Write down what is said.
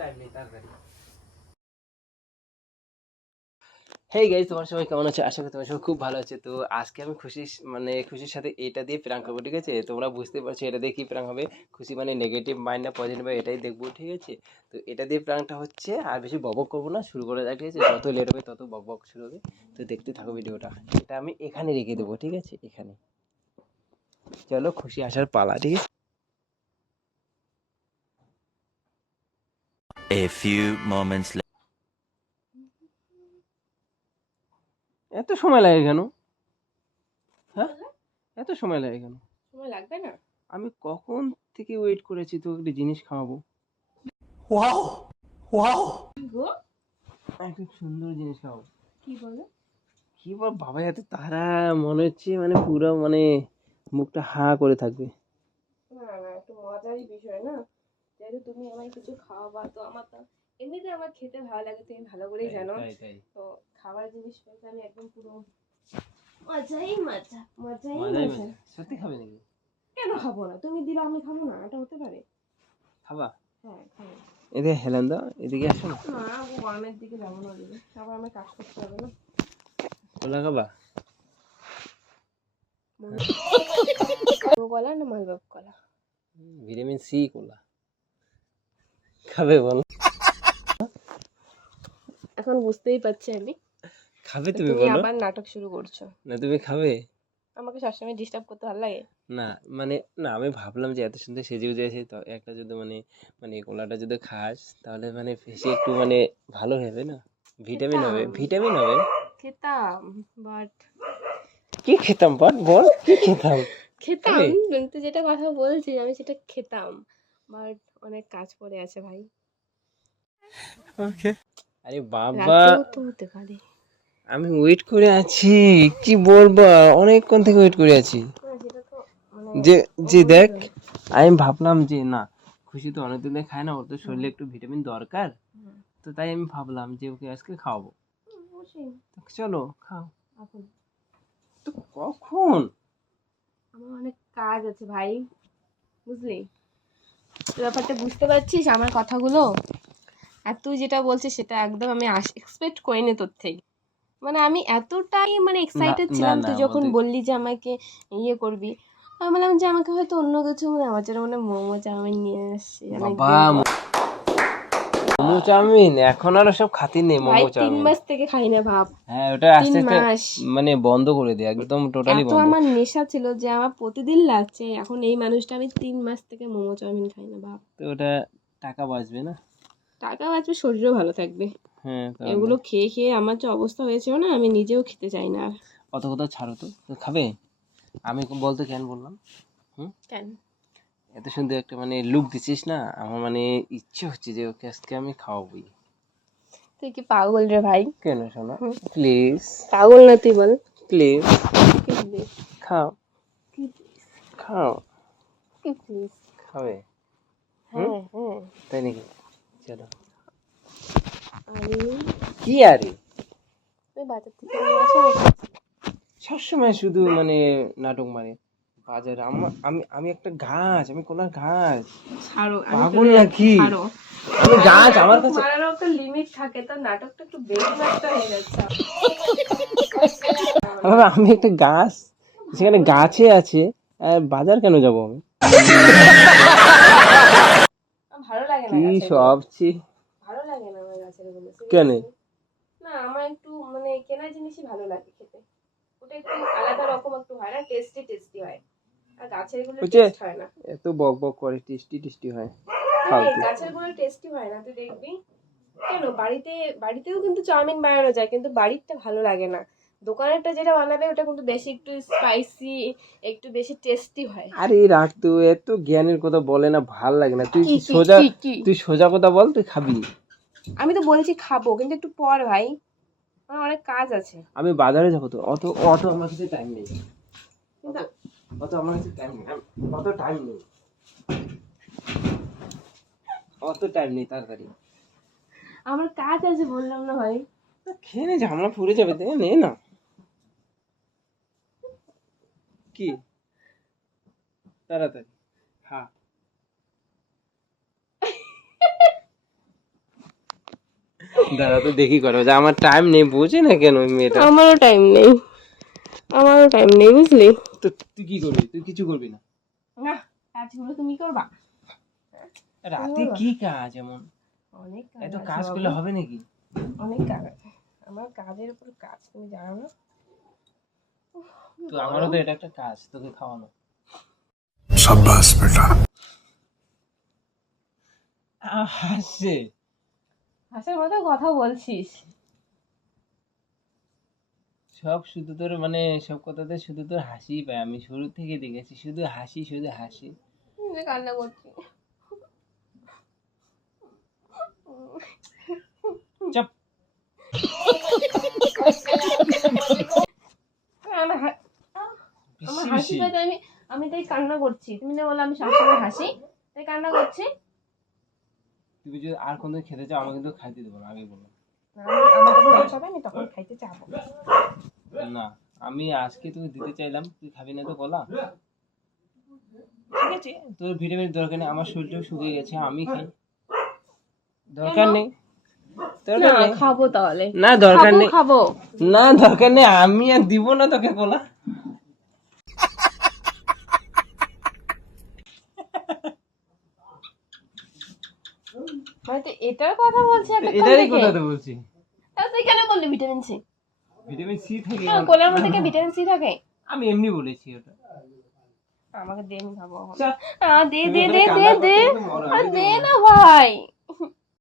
Time নেই তাড়াতাড়ি। Hey guys, তোমার সবাই কেমন আছে? আশা করি তোমার সবাই খুব ভালো আছে। তো আজকে আমি খুশির সাথে এটা দিয়ে প্র্যাঙ্ক করবো, ঠিক আছে? তোমরা বুঝতে পারছো এটা দিয়ে কি প্র্যাঙ্ক হবে। খুশি মানে নেগেটিভ মাইন্ড না পজিটিভ মাইন্ড, এটাই দেখবো, ঠিক আছে? তো এটা দিয়ে প্র্যাঙ্কটা হচ্ছে, আর বেশি বকবক করবো না, শুরু করা যাক, ঠিক আছে? যত লেট হবে তত বকবক শুরু হবে। তো দেখতে থাকো ভিডিওটা। এটা আমি এখানে রেখে দেবো, ঠিক আছে? এখানে। চলো খুশি আসার পালা, ঠিক আছে? A few moments later. এত সময় লাগে কেন? হ্যাঁ, এত সময় লাগে কেন? সময় লাগবে না? আমি কখন থেকে ওয়েট করেছি তো একটা জিনিস খাওয়াবো। গো, একটা সুন্দর জিনিস খাওয়াবো। কি বলো? কি বল বাবা, এত তারা মনে হচ্ছে মানে পুরো মানে মুখটা হা করে থাকবে। না না, একটু মজারই বিষয় না। যেহেতু তুমি আমায় কিছু খাওয়াবা, তো আমার তো এমনিতে আমার খেতে ভালো লাগে, তুমি ভালো করেই জানো। তাই তো খাবার জিনিস পেতে আমি একদম পুরো মজাই মজা, মজাই মজাই মজা। মজা। সত্যি খাবে নাকি? কেন খাবো না? তুমি দিলে আমি খাবো না, এটা হতে পারে? খাবা? হ্যাঁ, খাবো। এদিকে হেলেন দাও, এদিকে আসো না। না, ও গরমের দিকে যাবো না, দিলে আবার আমার কাজ করতে হবে না। কলা খাবা? কলা না মালভোগ কলা? ভিটামিন সি কলা খাবে বলো? এখন বুঝতেই পারছি আমি। খাবে তুমি তুমি বলো আবার নাটক শুরু করছো। না? তুমি খাবে? আমাকে সবসময় ডিস্টার্ব করতে ভালো লাগে? না মানে, না আমি ভাবলাম যে এত সুন্দর সেজে গুজে আছে, তো একটা যদি মানে মানে কলাটা যদি খাস তাহলে মানে ফেসে একটু মানে ভালো হবে না, ভিটামিন হবে, খেতাম, ভিটামিন হবে। খেতাম, বাট কি খেতাম? বল বল, কি খেতাম? খেতাম, খাবে? কিন্তু যেটা কথা বলছি আমি সেটা খেতাম, বাট অনেক কাজ পড়ে আছে ভাই। ওকে। আরে বাবা, রাতেও তো হতে পারে। আমি ওয়েট করে আছি, কি বলবো, অনেকক্ষণ থেকে ওয়েট করে আছি। না, সেটা তো মানে যে যে দেখ, অবশ্যই। আমি ভাবলাম যে না, খুশি তো অনেকদিন ধরে খায় না, ওর তো শরীরে একটু ভিটামিন দরকার। হুম, তো তাই আমি ভাবলাম যে ওকে আজকে খাওয়াবো। অবশ্যই। তো চলো খাও। এখন তো কখন? আমার অনেক কাজ আছে ভাই, বুঝলি? তুই ব্যাপারটা বুঝতে পারছিস আমার কথাগুলো? আর তুই যেটা বলছিস সেটা একদম আমি এক্সপেক্ট করিনি তোর থেকে। মানে আমি এতটাই মানে না এক্সাইটেড না ছিলাম না তুই যখন বলতে, বললি যে আমাকে ইয়ে করবি। আমি বললাম যে আমাকে হয়তো অন্য কিছু, মানে আমার জন্য মানে মোমো চাউমিন নিয়ে আসছে বাবা অনেকদিন পর। মোমো চাউমিন এখন আর সব খাতির নেই, ভাই মোমো 3 চাউমিন। মাস থেকে খাই না, ভাব। হ্যাঁ, ওটা 3 আস্তে আস্তে মাস মানে বন্ধ করে দে, একদম টোটালি এত বন্ধ। আমার নেশা ছিল যে আমার প্রতিদিন লাগছে, এখন এই মানুষটা আমি 3 মাস থেকে মোমো চাউমিন খাই না, ভাব। তো ওটা টাকা বাঁচবে না? টাকা বাঁচবে, শরীরও ভালো থাকবে। হ্যাঁ তাহলে এগুলো খেয়ে খেয়ে আমার যে অবস্থা হয়েছিল না, আমি নিজেও খেতে চাই না আর। অত কথা ছাড়ো তো, তো খাবে? আমি বলতে কেন বললাম? হুম, কেন? এত সুন্দর একটা মানে লুক দিছিস না, আমার মানে ইচ্ছে হচ্ছে যে ওকে আজকে আমি খাওয়াবই। তুই কি পাগল রে ভাই? কেন শোনা, হুম, প্লিজ পাগল না তুই বল? প্লিজ কি প্লিজ? খাও, কি প্লিজ? খাও। কি প্লিজ? খাবে? হুম, হ্যাঁ হ্যাঁ। তাই নাকি? চলো। আমি কি আরে, ওই বাজার থেকে নিয়ে আসা নাকি? সবসময় শুধু মানে নাটক মারে। বাজারে আমি আমি একটা গাছ, আমি কোলার গাছ। ছাড়ো, আমি পাগল চলে যাচ্ছি, নাকি? ছাড়ো। আমি ভাই, গাছ, আমার নাটক কাছে। মারারও একটা লিমিট থাকে, তো নাটকটা একটু বেশি মাত্রা হয়ে যাচ্ছে। বাবা, আমি একটা গাছ, সেখানে গাছে আছে, আর বাজার কেন যাব আমি? আমার ভালো লাগে না কি গাছের গুলো, সবচেয়ে ভালো লাগে না আমার গাছের গুলো, কেন? seriously। না, আমার একটু মানে কেনা জিনিসই ভালো লাগে খেতে। ওটা একটু আলাদা রকম একটু হয় না, টেস্টি টেস্টি হয়। আর গাছের গুলো হচ্ছে টেস্ট হয় না। এত বক বক করে, টেস্টি টেস্টি হয়, ফালতু। গাছের গুলো টেস্টি হয় না, তুই দেখবি। কেন, বাড়িতেও কিন্তু চাউমিন বানানো যায়, কিন্তু বাড়িরটা ভালো লাগে না। দোকানেরটা যেটা বানাবে ওটা কিন্তু বেশি একটু স্পাইসি, একটু বেশি টেস্টি হয়। আরে রাখ তো, এত জ্ঞানের কথা বলে না, ভাল লাগে না। তুই কি কি সোজা, কি কি তুই সোজা কথা বল, তুই খাবি? আমি তো বলছি খাবো, কিন্তু একটু পর ভাই, আমার অনেক কাজ আছে। আমি বাজারে যাবো তো, অত অত আমার কাছে টাইম নেই, কিন্তু অত আমার কাছে টাইম নেই, অত টাইম নেই, অত টাইম নেই, তাড়াতাড়ি আমার কাজ আছে বললাম না ভাই। খেয়ে নে, ঝামেলা পড়ে যাবে, দে নে না। কি তাড়াতাড়ি খা। দাদা তো দেখি করো যে আমার টাইম নেই, বুঝি না কেন ওই মেয়েটা। আমারও টাইম নেই, বুঝলি? তো তুই কি করবি? তুই কিছু করবি না? না, কাজগুলো তুমি করবা। রাতে কি কাজ এমন? অনেক এত আছে কাজ বাবু, করলে হবে নাকি? অনেক কাজ আছে। আমার কাজের উপর কাজ, তুমি জানো না? তো আমারও তো এটা একটা কাজ, তোকে খাওয়ানো। शाबाश बेटा। হাসছে। হাসার মতো কথা বলছিস। সব শুধু তোর মানে সব কথাতে শুধু তোর হাসি পায়, আমি শুরু থেকে দেখেছি শুধু হাসি শুধু হাসি। যে কান্না করছি। চুপ। আমার বেশি হাসি বেশি। পাইতে আমি তাই কান্না করছি। তুমি না বললে আমি সবসময় হাসি, তাই কান্না করছি। তুমি যদি আর কোনদিন খেতে চাও আমাকে কিন্তু খাইতে দেবো না, আগে বললাম। আমার যখন ইচ্ছা হবে আমি তখন খাইতে চাবো। না, আমি আজকে তোকে দিতে চাইলাম, তুই খাবি না তো কলা। ঠিক আছে, তোর ভিটামিন দরকার নেই, আমার শরীরটাও শুকিয়ে গেছে, আমি খাই। দরকার নেই, দরকার না নেই। খাবো তাহলে, না দরকার নেই, খাবো। না দরকার নেই, আমি আর দিব না তোকে কলা। মানে তুই এটার কথা বলছিস এতক্ষণ এটারই থেকে? কথা তো বলছি। তাহলে তুই কেন বললি ভিটামিন সি? ভিটামিন সি থাকে। হ্যাঁ, কোলার মধ্যে কি ভিটামিন সি থাকে? আমি এমনি বলেছি ওটা। আমাকে দে, আমি খাবো এখন। চল। দে তুমি দে এখানে দে দে কান্না দে করতে করতে মরো, আমি দে দেবো না। না ভাই।